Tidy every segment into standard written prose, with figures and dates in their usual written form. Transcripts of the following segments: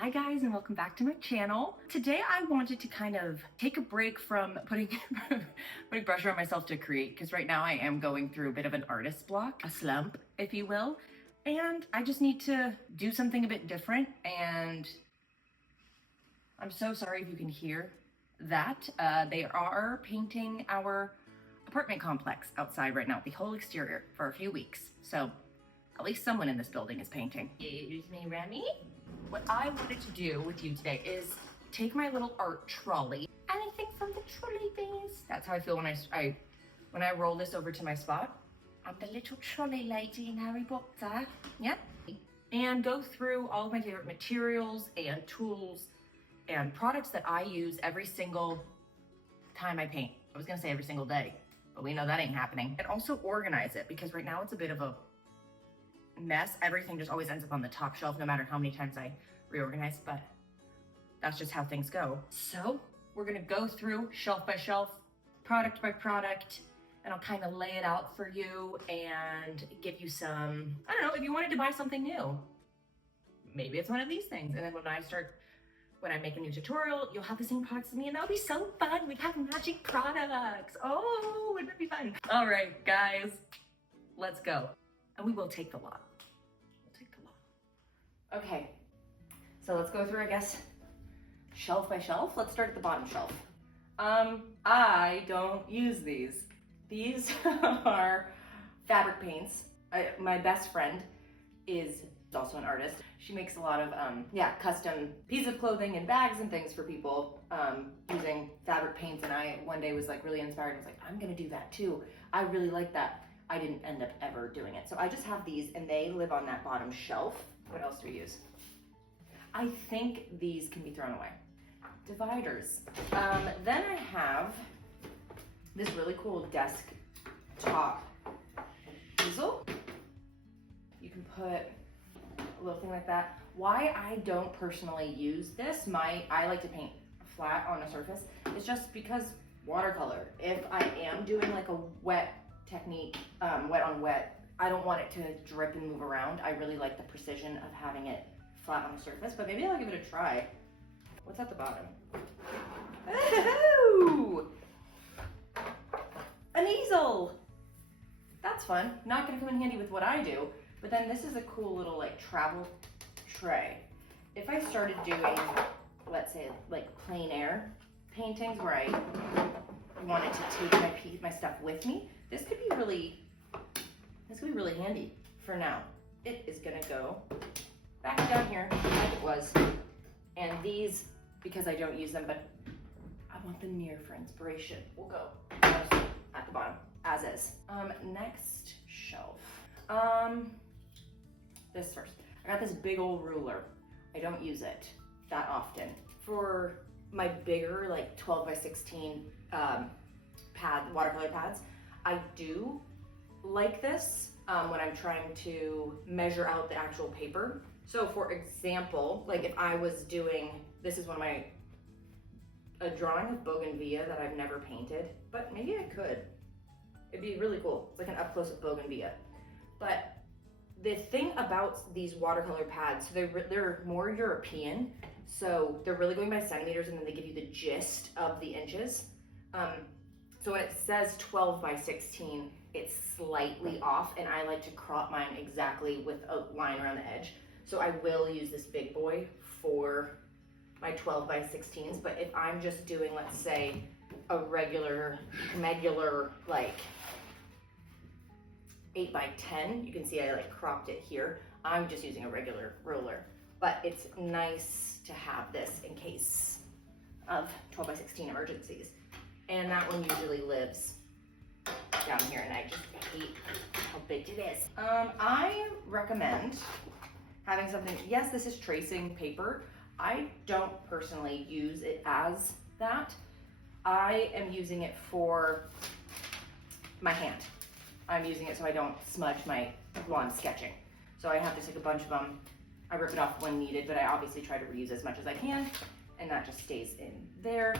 Hi guys, and welcome back to my channel. Today I wanted to kind of take a break from putting pressure on myself to create, because right now I am going through a bit of an artist block, a slump, if you will. And I just need to do something a bit different, and I'm so sorry if you can hear that. They are painting our apartment complex outside right now, the whole exterior, for a few weeks. So at least someone in this building is painting. Excuse me, Remy. What I wanted to do with you today is take my little art trolley, anything from the trolley days. That's how I feel when I roll this over to my spot. I'm the little trolley lady in Harry Potter, yeah? And go through all of my favorite materials and tools and products that I use every single time I paint. I was gonna say every single day, but we know that ain't happening. And also organize it, because right now it's a bit of a mess. Everything just always ends up on the top shelf no matter how many times I reorganize, but that's just how things go. So we're gonna go through shelf by shelf, product by product, and I'll kind of lay it out for you and give you some, I don't know, if you wanted to buy something new, maybe it's one of these things. And then when I make a new tutorial, you'll have the same products as me, and that'll be so fun. We'd have matching products. Oh, wouldn't it be fun? All right, guys, let's go. And we will take the lot. Okay, so let's go through, I guess, shelf by shelf. Let's start at the bottom shelf. I don't use these. These are fabric paints. My best friend is also an artist. She makes a lot of, custom pieces of clothing and bags and things for people using fabric paints. And I one day was like really inspired. I was like, I'm gonna do that too. I really like that. I didn't end up ever doing it. So I just have these, and they live on that bottom shelf. What else do we use? I think these can be thrown away. Dividers. Then I have this really cool desktop easel. You can put a little thing like that. Why I don't personally use this, I like to paint flat on a surface, it's just because watercolor. If I am doing like a wet technique, wet on wet, I don't want it to drip and move around. I really like the precision of having it flat on the surface, but maybe I'll give it a try. What's at the bottom? Ooh! An easel! That's fun. Not gonna come in handy with what I do, but then this is a cool little like travel tray. If I started doing, let's say, like plein air paintings where I wanted to take my stuff with me, this could be really handy for now. It is gonna go back down here like it was. And these, because I don't use them, but I want them near for inspiration, will go at the bottom, as is. Next shelf. This first. I got this big old ruler. I don't use it that often. For my bigger, like 12 by 16 watercolor pads, I do like this when I'm trying to measure out the actual paper. So for example, like if I was doing, this is a drawing of bougainvillea that I've never painted, but maybe I could. It'd be really cool. It's like an up close of bougainvillea. But the thing about these watercolor pads, they're more European, so they're really going by centimeters, and then they give you the gist of the inches. So when it says 12 by 16, it's slightly off, and I like to crop mine exactly with a line around the edge. So I will use this big boy for my 12 by 16s, but if I'm just doing, let's say, a regular, like 8 by 10, you can see I like cropped it here. I'm just using a regular ruler, but it's nice to have this in case of 12 by 16 emergencies. And that one usually lives down here, and I just hate how big it is. I recommend having something, yes, this is tracing paper. I don't personally use it as that. I am using it for my hand. I'm using it so I don't smudge while I'm sketching. So I have just like a bunch of them. I rip it off when needed, but I obviously try to reuse as much as I can, and that just stays in there.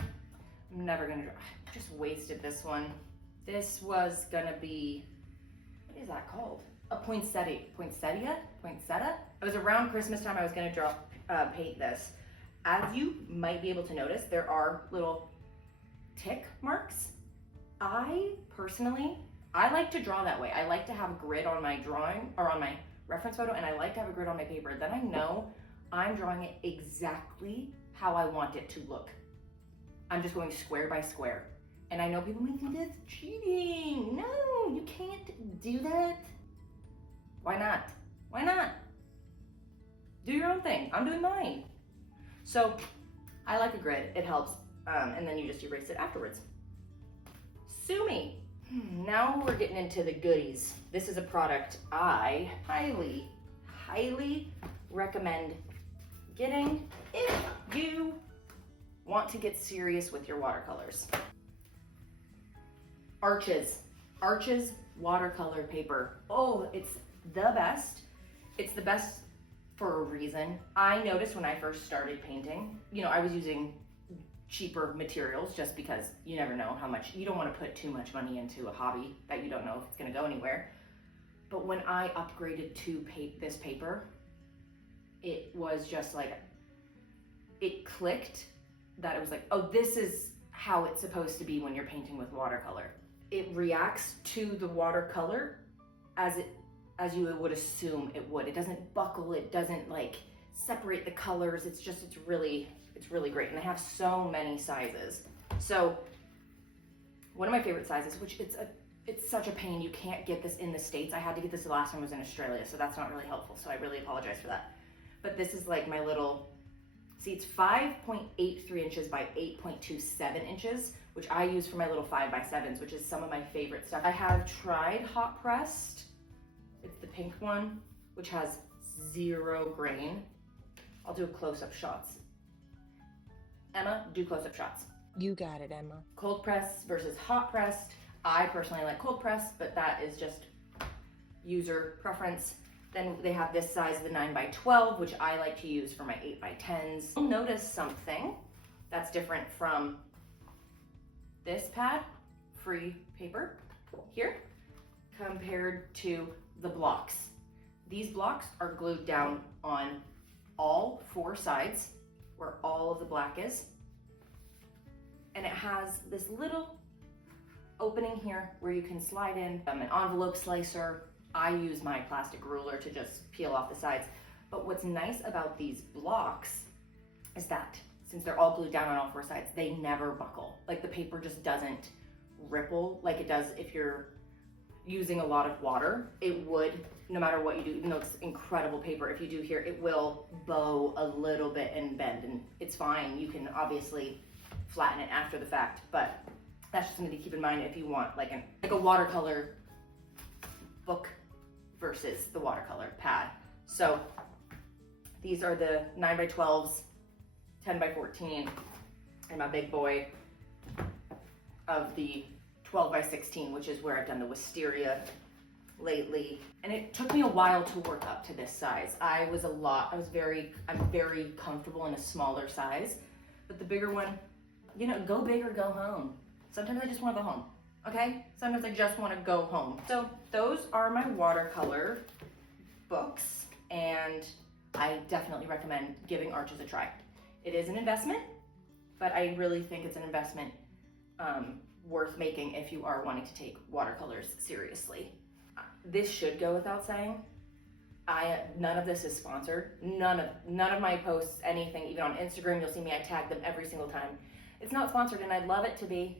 I'm never gonna draw. I just wasted this one. This was gonna be, what is that called? A poinsettia? It was around Christmas time. I was gonna draw paint this. As you might be able to notice, there are little tick marks. I personally, I like to draw that way. I like to have a grid on my drawing or on my reference photo, and I like to have a grid on my paper. Then I know I'm drawing it exactly how I want it to look. I'm just going square by square. And I know people may think that's cheating. No, you can't do that. Why not? Why not? Do your own thing. I'm doing mine. So I like a grid. It helps. And then you just erase it afterwards. Sue me. Now we're getting into the goodies. This is a product I highly, highly recommend getting if you want to get serious with your watercolors. Arches watercolor paper. Oh, it's the best. It's the best for a reason. I noticed when I first started painting, you know, I was using cheaper materials just because you never know how much, you don't want to put too much money into a hobby that you don't know if it's going to go anywhere. But when I upgraded to this paper, it was just like, it clicked that it was like, oh, this is how it's supposed to be when you're painting with watercolor. It reacts to the watercolor as you would assume it would. It doesn't buckle, it doesn't like separate the colors. It's really great. And they have so many sizes. So one of my favorite sizes, which it's such a pain, you can't get this in the States. I had to get this the last time I was in Australia, so that's not really helpful. So I really apologize for that. But this is like my little, see, it's 5.83 inches by 8.27 inches, which I use for my little 5x7s, which is some of my favorite stuff. I have tried hot pressed. It's the pink one, which has 0 grain. I'll do close-up shots. Emma, do close-up shots. You got it, Emma. Cold pressed versus hot pressed. I personally like cold pressed, but that is just user preference. Then they have this size, the 9x12, which I like to use for my 8x10s. You'll notice something that's different from this pad, free paper here, compared to the blocks. These blocks are glued down on all 4 sides where all of the black is. And it has this little opening here where you can slide in an envelope slicer. I use my plastic ruler to just peel off the sides. But what's nice about these blocks is that since they're all glued down on all 4 sides, they never buckle. Like the paper just doesn't ripple like it does if you're using a lot of water. It would, no matter what you do, even though it's incredible paper, if you do here, it will bow a little bit and bend, and it's fine. You can obviously flatten it after the fact, but that's just something to keep in mind if you want like a watercolor book versus the watercolor pad. So these are the 9x12s, 10x14, and my big boy of the 12x16, which is where I've done the wisteria lately. And it took me a while to work up to this size. I'm very comfortable in a smaller size, but the bigger one, you know, go big or go home. Sometimes I just want to go home, okay? Sometimes I just want to go home. So those are my watercolor books, and I definitely recommend giving Arches a try. It is an investment, but I really think it's an investment worth making if you are wanting to take watercolors seriously. This should go without saying. None of this is sponsored. None of my posts, anything, even on Instagram, you'll see me, I tag them every single time. It's not sponsored, and I'd love it to be.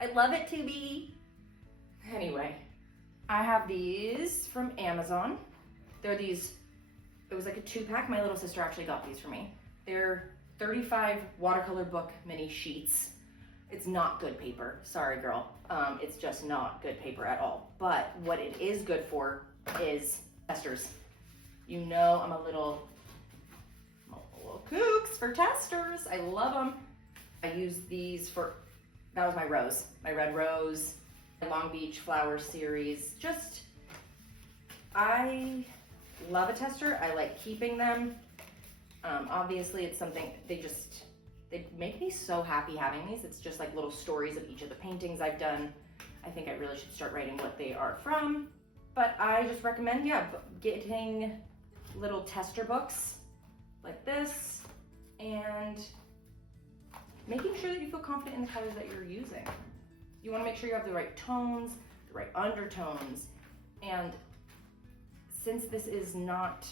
I'd love it to be. Anyway, I have these from Amazon. They're these, it was like a 2-pack. My little sister actually got these for me. They're 35 watercolor book mini sheets. It's not good paper. Sorry, girl. It's just not good paper at all. But what it is good for is testers. You know I'm a little kooks for testers. I love them. I use these for, that was my rose, my red rose, my Long Beach flower series. Just, I love a tester. I like keeping them. Obviously it's something, they make me so happy having these. It's just like little stories of each of the paintings I've done. I think I really should start writing what they are from, but I just recommend, yeah, getting little tester books like this, and making sure that you feel confident in the colors that you're using. You want to make sure you have the right tones, the right undertones, and since this is not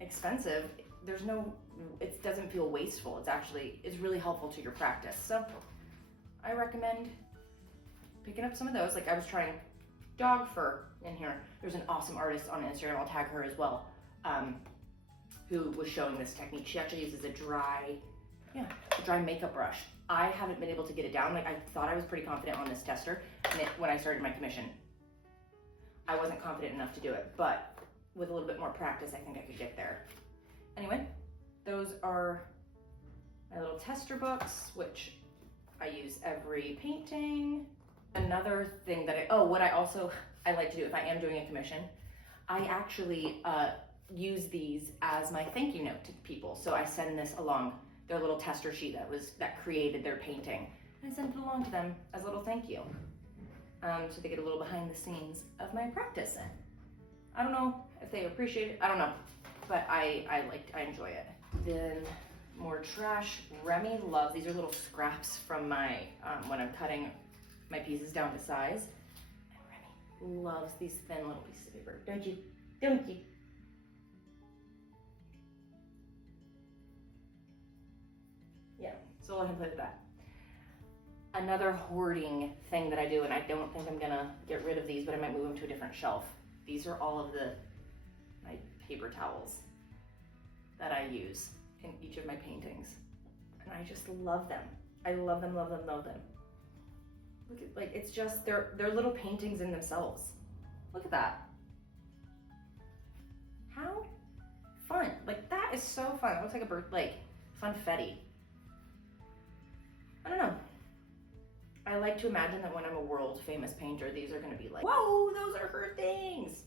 expensive, it doesn't feel wasteful. It's really helpful to your practice. So I recommend picking up some of those. Like I was trying dog fur in here. There's an awesome artist on Instagram, I'll tag her as well, who was showing this technique. She actually uses a dry makeup brush. I haven't been able to get it down. Like I thought I was pretty confident on this tester, and when I started my commission, I wasn't confident enough to do it, but with a little bit more practice, I think I could get there. Anyway, those are my little tester books, which I use every painting. Another thing that I like to do if I am doing a commission, I actually use these as my thank you note to people. So I send this along, their little tester sheet that created their painting, and I send it along to them as a little thank you. So they get a little behind the scenes of my practice. I don't know if they appreciate it, I don't know, but I enjoy it. Then more trash. Remy loves, these are little scraps from my, when I'm cutting my pieces down to size. And Remy loves these thin little pieces of paper, don't you? Don't you? Yeah, so I'll let him play with that. Another hoarding thing that I do, and I don't think I'm gonna get rid of these, but I might move them to a different shelf. These are all of my paper towels that I use in each of my paintings. And I just love them. I love them, love them, love them. Look at, like, it's just, they're little paintings in themselves. Look at that. How fun. Like, that is so fun. It looks like a funfetti. I don't know. I like to imagine that when I'm a world famous painter, these are gonna be like, whoa, those are her things.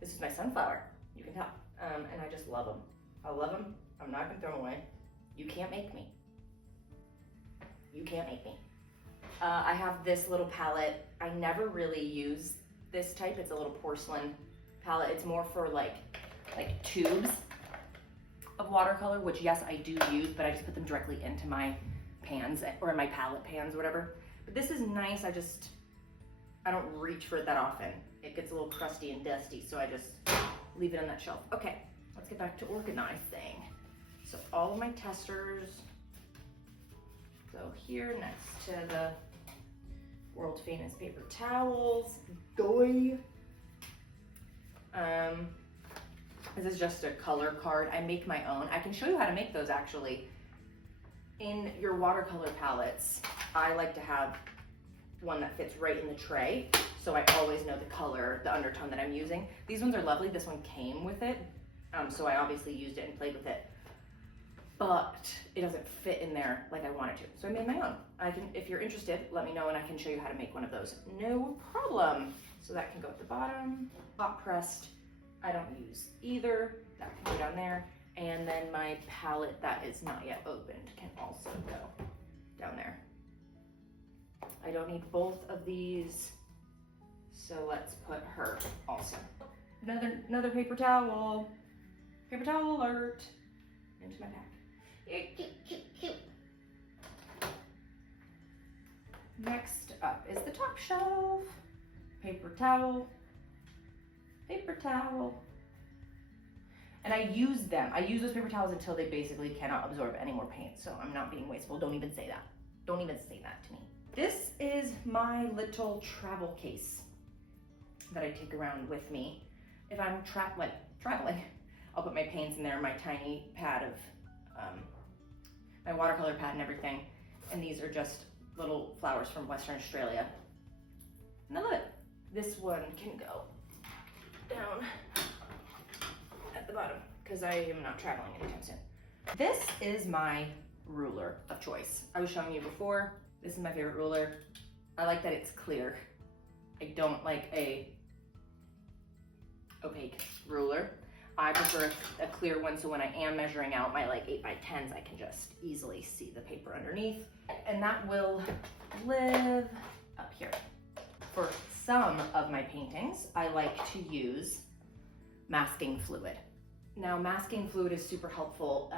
This is my sunflower, you can tell. And I just love them. I love them, I'm not gonna throw them away. You can't make me. You can't make me. I have this little palette. I never really use this type. It's a little porcelain palette. It's more for like tubes of watercolor, which yes, I do use, but I just put them directly into my pans or my palette pans or whatever. But this is nice. I don't reach for it that often. It gets a little crusty and dusty, so I just leave it on that shelf. Okay, let's get back to organizing. So all of my testers go here next to the world famous paper towels. Doy. This is just a color card. I make my own. I can show you how to make those actually. In your watercolor palettes, I like to have one that fits right in the tray, so I always know the color, the undertone that I'm using. These ones are lovely. This one came with it, so I obviously used it and played with it, but it doesn't fit in there like I wanted to, so I made my own. If you're interested, let me know and I can show you how to make one of those. No problem. So that can go at the bottom. Hot pressed, I don't use either. That can go down there. And then my palette that is not yet opened can also go down there. I don't need both of these, so let's put her also. Another paper towel. Paper towel alert. Into my pack. Cute. Next up is the top shelf. Paper towel. Paper towel. And I use them. I use those paper towels until they basically cannot absorb any more paint. So I'm not being wasteful. Don't even say that. Don't even say that to me. This is my little travel case that I take around with me. If I'm traveling, I'll put my paints in there, my tiny pad of, my watercolor pad and everything. And these are just little flowers from Western Australia. And I love it. This one can go down at the bottom because I am not traveling anytime soon. This is my ruler of choice. I was showing you before. This is my favorite ruler. I like that it's clear. I don't like a opaque ruler. I prefer a clear one, so when I am measuring out my 8x10s, I can just easily see the paper underneath. And that will live up here. For some of my paintings, I like to use masking fluid. Now, masking fluid is super helpful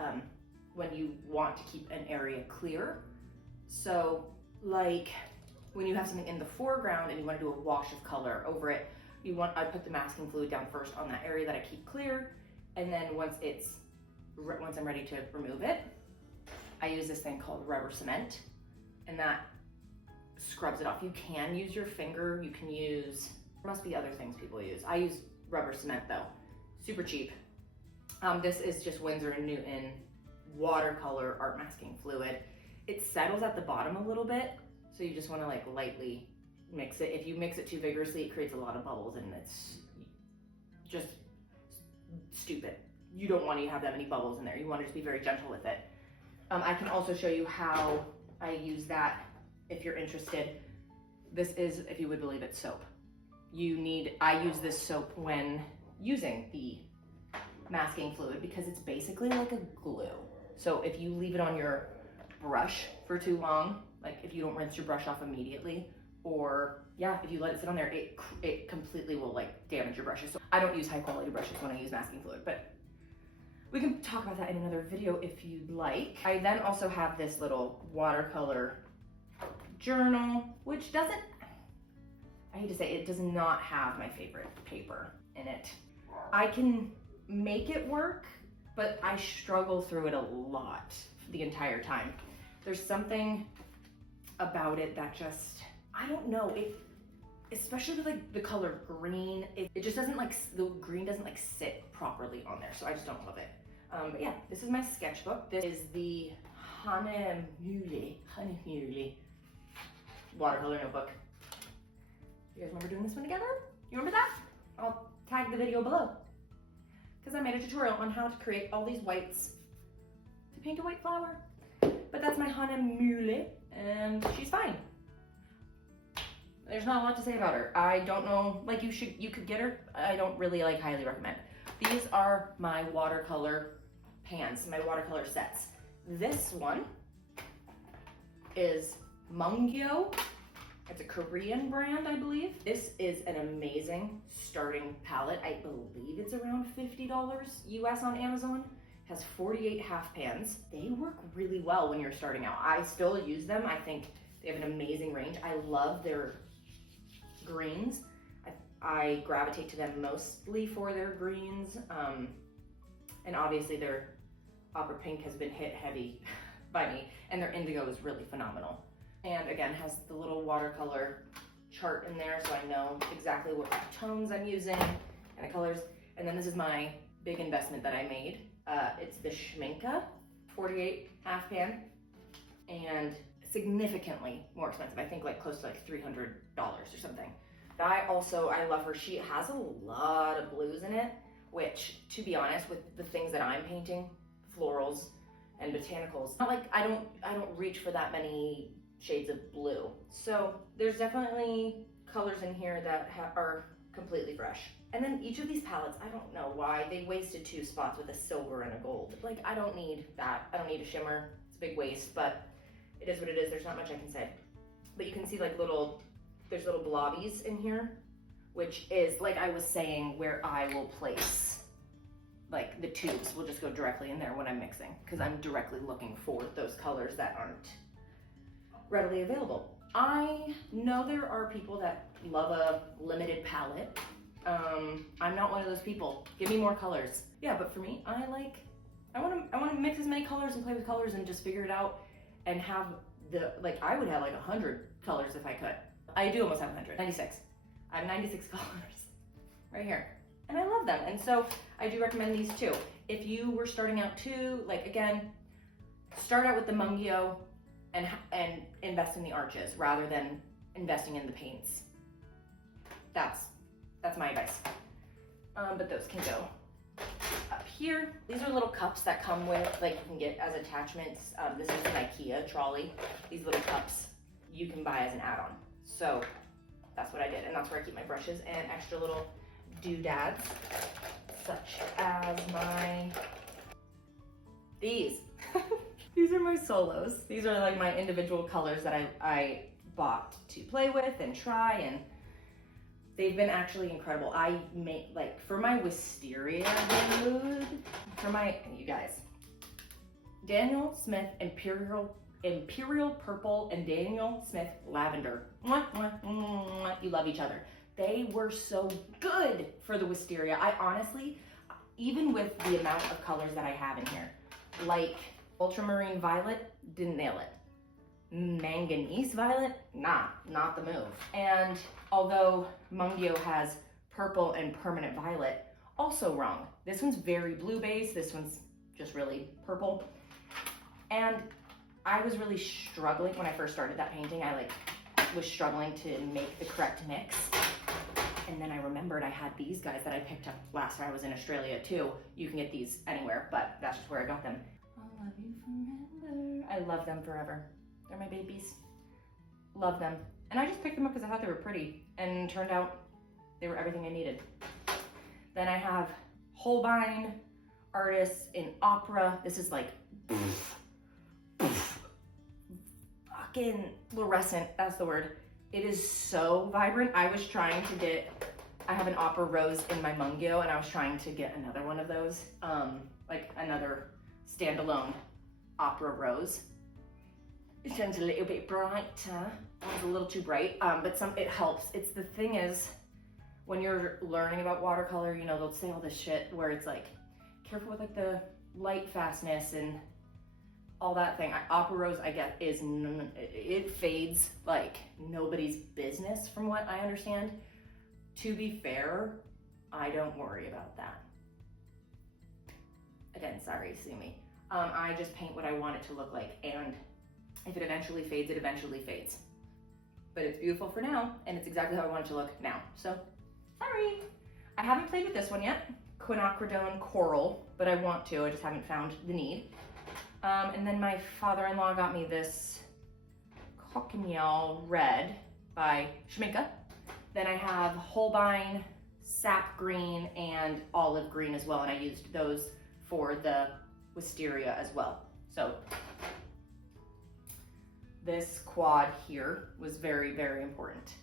when you want to keep an area clear. So like when you have something in the foreground and you want to do a wash of color over it, I put the masking fluid down first on that area that I keep clear, and then once I'm ready to remove it, I use this thing called rubber cement, and that scrubs it off. You can use your finger, you can use, there must be other things people use. I use rubber cement though, super cheap. This is just Winsor & Newton watercolor art masking fluid. It settles at the bottom a little bit, so you just want to like lightly mix it. If you mix it too vigorously, it creates a lot of bubbles and it's just stupid. You don't want to have that many bubbles in there. You want to just be very gentle with it. I can also show you how I use that if you're interested. This is, if you would believe it, soap. I use this soap when using the masking fluid because it's basically like a glue. So if you leave it on your brush for too long, like if you don't rinse your brush off immediately, or yeah, if you let it sit on there, it completely will like damage your brushes. So I don't use high quality brushes when I use masking fluid, but we can talk about that in another video if you'd like. I then also have this little watercolor journal, which doesn't, I hate to say, it does not have my favorite paper in it. I can make it work, but I struggle through it a lot the entire time. There's something about it that just, I don't know, especially with like the color green, it just doesn't like, the green doesn't like sit properly on there, so I just don't love it. But yeah, this is my sketchbook. This is the Honeymoon watercolor notebook. You guys remember doing this one together? You remember that? I'll tag the video below, because I made a tutorial on how to create all these whites to paint a white flower. But that's my Honeymoon, and she's fine. There's not a lot to say about her. I don't know, like you could get her. I don't really like highly recommend. These are my watercolor pans, my watercolor sets. This one is Mungyo. It's a Korean brand, I believe. This is an amazing starting palette. I believe it's around $50 US on Amazon. It has 48 half pans. They work really well when you're starting out. I still use them. I think they have an amazing range. I love their greens. I gravitate to them mostly for their greens. And obviously their opera pink has been hit heavy by me, and their indigo is really phenomenal. And again, has the little watercolor chart in there, so I know exactly what tones I'm using and the colors. And then this is my big investment that I made. It's the Schmincke 48 half pan, and significantly more expensive. I think like close to like $300 or something. I love her. She has a lot of blues in it, which, to be honest, with the things that I'm painting, florals and botanicals, not like I don't reach for that many shades of blue. So there's definitely colors in here that are completely fresh. And then each of these palettes, I don't know why they wasted 2 spots with a silver and a gold. Like, I don't need that. I don't need a shimmer. It's a big waste, but it is what it is. There's not much I can say. But you can see like there's little blobbies in here, which is, like I was saying, where I will place, like the tubes will just go directly in there when I'm mixing, because I'm directly looking for those colors that aren't readily available. I know there are people that love a limited palette. I'm not one of those people. Give me more colors. Yeah, but for me, I want to mix as many colors and play with colors and just figure it out and have I would have like 100 colors if I could. I do almost have 100, 96. I have 96 colors right here. And I love them. And so I do recommend these too. If you were starting out too, like again, start out with the Mungyo and invest in the arches rather than investing in the paints. That's my advice. But those can go up here. These are little cups that come with, like you can get as attachments. This is an IKEA trolley. These little cups you can buy as an add-on. So that's what I did, and that's where I keep my brushes and extra little doodads, such as these. These are my solos. These are like my individual colors that I bought to play with and try, and They've been actually incredible. I made, like, for my wisteria mood, you guys, Daniel Smith Imperial Purple and Daniel Smith Lavender. Mwah, mwah, mwah. You love each other. They were so good for the wisteria. I honestly, even with the amount of colors that I have in here, like ultramarine violet, didn't nail it. Manganese violet, not the move. And although Mungyo has purple and permanent violet, also wrong. This one's very blue based, this one's just really purple. And I was really struggling when I first started that painting. I was struggling to make the correct mix. And then I remembered I had these guys that I picked up last time I was in Australia too. You can get these anywhere, but that's just where I got them. I love you forever. I love them forever. They're my babies. Love them. And I just picked them up because I thought they were pretty, and turned out they were everything I needed. Then I have Holbein Artists in Opera. This is like fucking fluorescent, that's the word. It is so vibrant. I have an Opera Rose in my Mungyo, and I was trying to get another one of those, like another standalone Opera Rose. It turns a little bit brighter. It's a little too bright, but it helps. The thing is, when you're learning about watercolor, you know, they'll say all this shit where it's like, careful with like the light fastness and all that thing. Opera Rose, I get, it fades like nobody's business from what I understand. To be fair, I don't worry about that. Again, sorry, sue me. I just paint what I want it to look like, and if it eventually fades, it eventually fades. But it's beautiful for now, and it's exactly how I want it to look now. So, sorry. I haven't played with this one yet, Quinacridone Coral, but I want to, I just haven't found the need. And then my father-in-law got me this Colineo Red by Schmincke. Then I have Holbein Sap Green and Olive Green as well, and I used those for the wisteria as well. So this quad here was very, very important.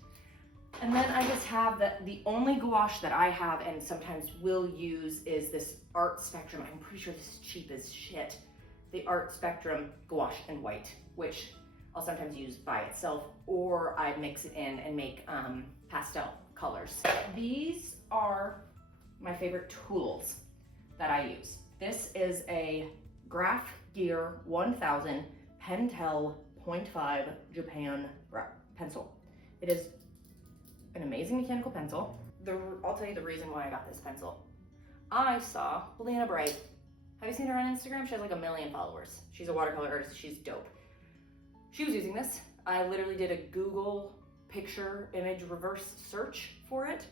And then I just have the only gouache that I have and sometimes will use is this Art Spectrum. I'm pretty sure this is cheap as shit. The Art Spectrum gouache in white, which I'll sometimes use by itself, or I mix it in and make pastel colors. These are my favorite tools that I use. This is a Graphgear 1000 Pentel 0.5 Japan pencil. It is an amazing mechanical pencil. I'll tell you the reason why I got this pencil. I saw Belina Bright. Have you seen her on Instagram? She has like 1 million followers. She's a watercolor artist. She's dope. She was using this. I literally did a Google picture image reverse search for it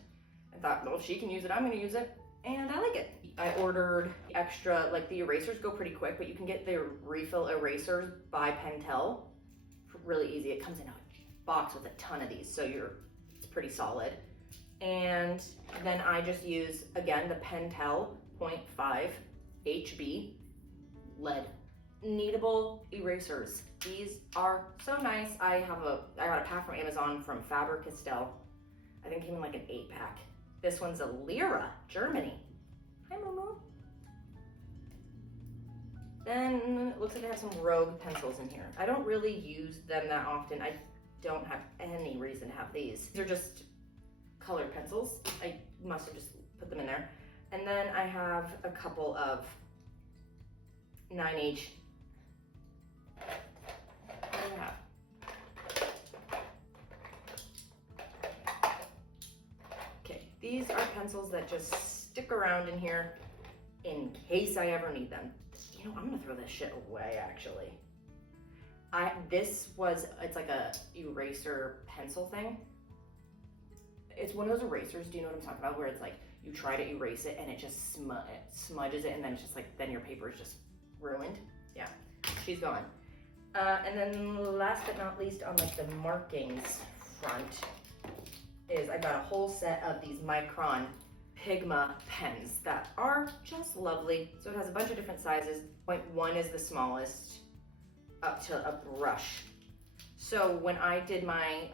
and thought, well, if she can use it, I'm gonna use it. And I like it. I ordered extra, like the erasers go pretty quick, but you can get the refill erasers by Pentel really easy. It comes in a box with a ton of these, so it's pretty solid. And then I just use, again, the Pentel 0.5 HB lead kneadable erasers. These are so nice. I got a pack from Amazon from Faber-Castell. I think it came in like an 8-pack. This one's a Lyra, Germany. Hi, Momo. Then it looks like I have some Rogue pencils in here. I don't really use them that often. I don't have any reason to have these. These are just colored pencils. I must have just put them in there. And then I have a couple of 9H. What do I have? Okay, these are pencils that just stick around in here in case I ever need them. You know, I'm gonna throw this shit away actually. It's like a eraser pencil thing. It's one of those erasers, do you know what I'm talking about? Where it's like, you try to erase it and it just smudges it, and then it's just like, then your paper is just ruined. Yeah, she's gone. And then last but not least on like the markings front is I got a whole set of these Micron Pigma pens that are just lovely. So it has a bunch of different sizes. 0.1 is the smallest up to a brush. So when I did my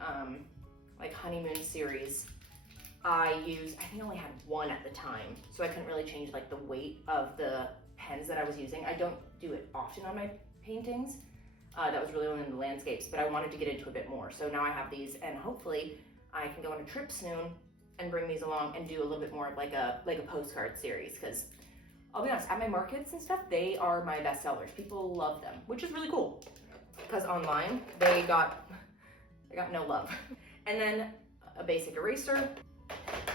like honeymoon series I think I only had one at the time, so I couldn't really change like the weight of the pens that I was using. I don't do it often on my paintings. That was really only in the landscapes, but I wanted to get into a bit more. So now I have these, and hopefully I can go on a trip soon and bring these along and do a little bit more of like a postcard series, because I'll be honest, at my markets and stuff, they are my best sellers. People love them, which is really cool, because online they got no love. And then a basic eraser,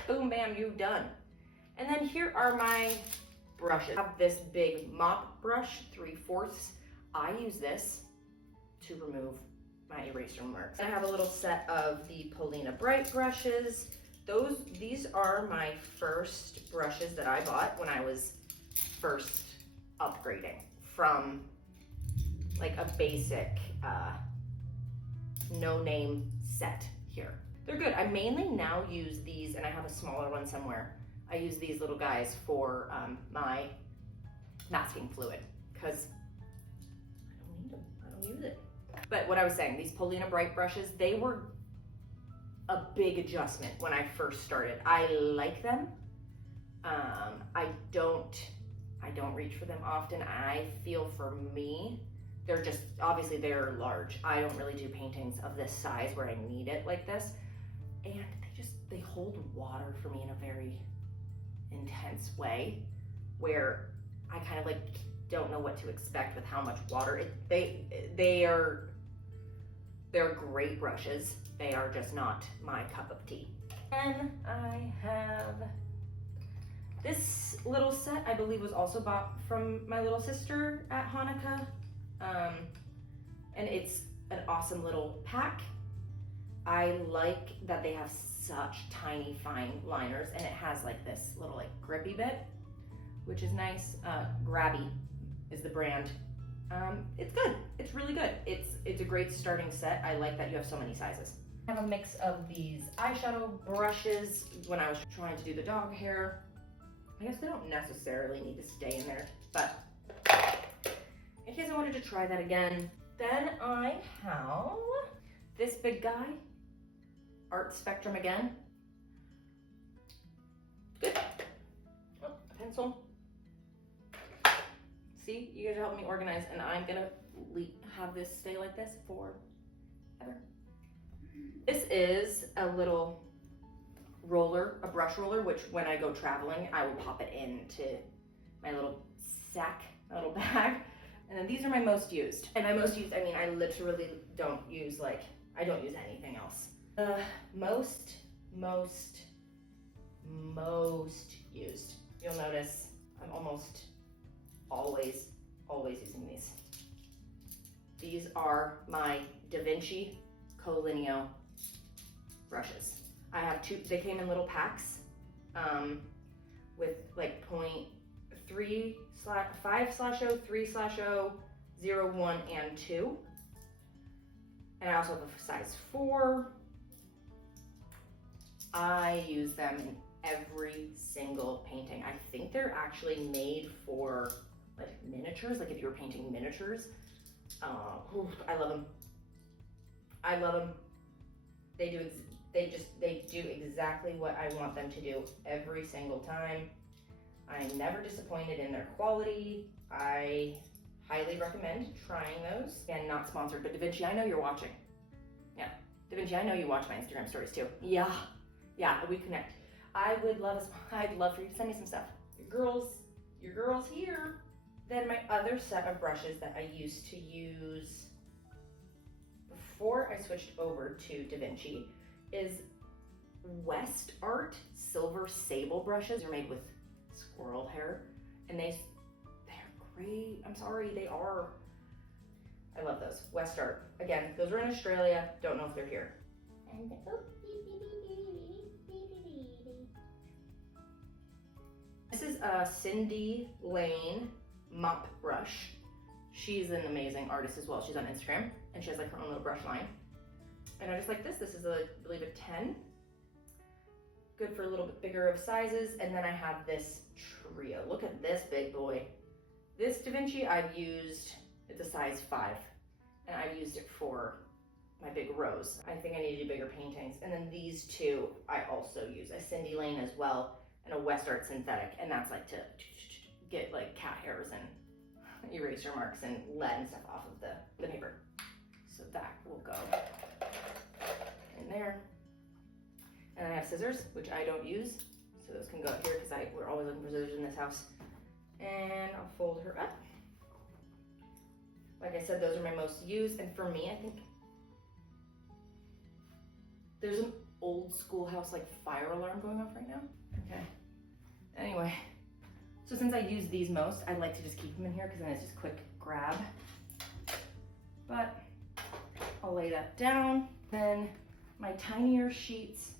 boom, bam, you've done. And then here are my brushes. I have this big mop brush, 3/4. I use this to remove my eraser marks. I have a little set of the Polina Bright brushes. These are my first brushes that I bought when I was first upgrading from like a basic no-name set here. They're good. I mainly now use these, and I have a smaller one somewhere. I use these little guys for my masking fluid, because I don't need them. I don't use it. But what I was saying, these Polina Bright brushes, they were a big adjustment when I first started. I like them. I don't reach for them often. I feel for me, they're just, obviously they're large. I don't really do paintings of this size where I need it like this. And they hold water for me in a very intense way, where I kind of like don't know what to expect with how much water. They're great brushes. They are just not my cup of tea. And I have this little set, I believe was also bought from my little sister at Hanukkah. And it's an awesome little pack. I like that they have such tiny fine liners, and it has like this little like grippy bit, which is nice. Grabby is the brand. It's good. It's really good. It's a great starting set. I like that you have so many sizes. I have a mix of these eyeshadow brushes when I was trying to do the dog hair. I guess they don't necessarily need to stay in there, but in case I wanted to try that again. Then I have this big guy, Art Spectrum again. Good. Oh, a pencil. See, you guys are helping me organize, and I'm gonna have this stay like this forever. This is a little roller, a brush roller, which when I go traveling, I will pop it into my little sack, my little bag. And then these are my most used. And by most used, I mean I literally don't use I don't use anything else. Most used. You'll notice I'm almost always using these. These are my DaVinci Colineo brushes. I have two, they came in little packs with like 0.3/5/0, 3/0, 0, 1, and 2. And I also have a size 4. I use them in every single painting. I think they're actually made for like miniatures, like if you were painting miniatures. I love them. I love them. They do exactly what I want them to do every single time. I'm never disappointed in their quality. I highly recommend trying those. Again, not sponsored, but DaVinci, I know you're watching. Yeah, DaVinci, I know you watch my Instagram stories too. Yeah, we connect. I'd love for you to send me some stuff. Your girl's here. Then my other set of brushes that I used to use before I switched over to DaVinci is West Art Silver Sable brushes. They're made with squirrel hair, and they're great. I'm sorry, they are. I love those. West Art. Again, those are in Australia. Don't know if they're here. And this is a Cindy Lane mop brush. She's an amazing artist as well. She's on Instagram, and she has like her own little brush line. And I just like this. This is I believe a 10. Good for a little bit bigger of sizes. And then I have this trio. Look at this big boy. This DaVinci I've used, it's a size 5. And I've used it for my big rows. I think I need to do bigger paintings. And then these two I also use, a Cindy Lane as well, and a West Art Synthetic, and that's like to get like cat hairs and eraser marks and lead and stuff off of the paper. So that will go in there. And I have scissors, which I don't use, so those can go up here because we're always looking for scissors in this house. And I'll fold her up. Like I said, those are my most used, and for me, I think there's an old schoolhouse like fire alarm going off right now. Okay. Anyway, so since I use these most, I like to just keep them in here because then it's just quick grab. But I'll lay that down. Then my tinier sheets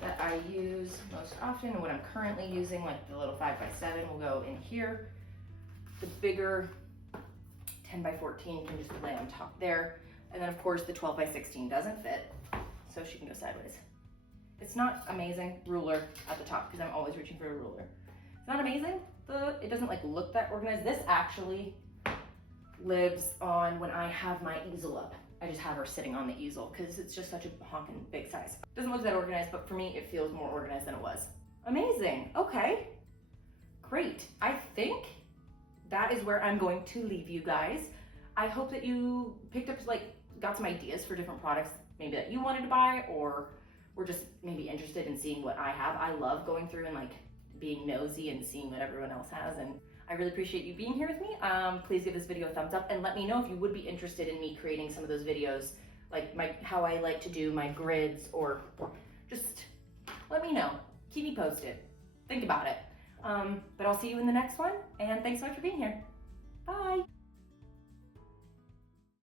that I use most often, and what I'm currently using, like the little 5x7, will go in here. The bigger 10x14 can just lay on top there. And then of course the 12x16 doesn't fit, so she can go sideways. It's not amazing. Ruler at the top, because I'm always reaching for a ruler. It's not amazing. It doesn't like look that organized. This actually lives on when I have my easel up. I just have her sitting on the easel because it's just such a honking big size. Doesn't look that organized, but for me, it feels more organized than it was. Amazing. Okay, great. I think that is where I'm going to leave you guys. I hope that you picked up, like, got some ideas for different products maybe that you wanted to buy, or were just maybe interested in seeing what I have. I love going through and like being nosy and seeing what everyone else has, and I really appreciate you being here with me. Please give this video a thumbs up and let me know if you would be interested in me creating some of those videos, like how I like to do my grids, or just let me know. Keep me posted. Think about it. But I'll see you in the next one, and thanks so much for being here. Bye.